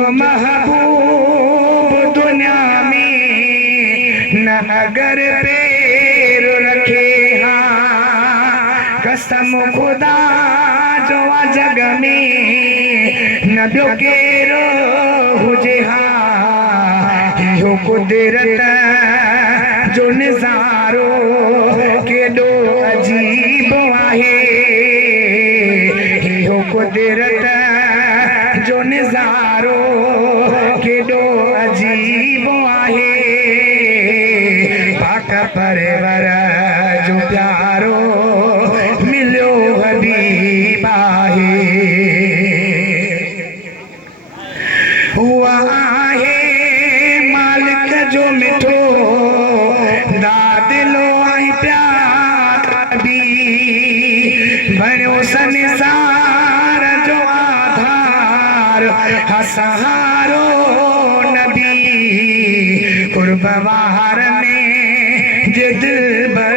जो महबूब दुनिया में न अगर पैर रखे हाँ कसम खुदा जो आ जग में न ॿियो केरो हुजे हाँ इहो कुदरत जो नज़ारो केॾो अजीब आहे इहो कुदरत जो नज़ारो केॾो अजीब आहे पाक परवर जो प्यारो मिलियो हबीब आहे हुआ आहे मालिक जो मिठो दादिलो ऐं प्यार बि बणियो संसार जो आधार सहारो नबी कुर्ब वार में जे दिलबर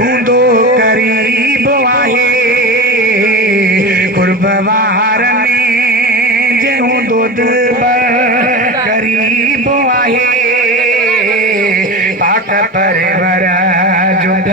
हूंदो करीब आहे कुर्ब वार में जे हूंदो दिल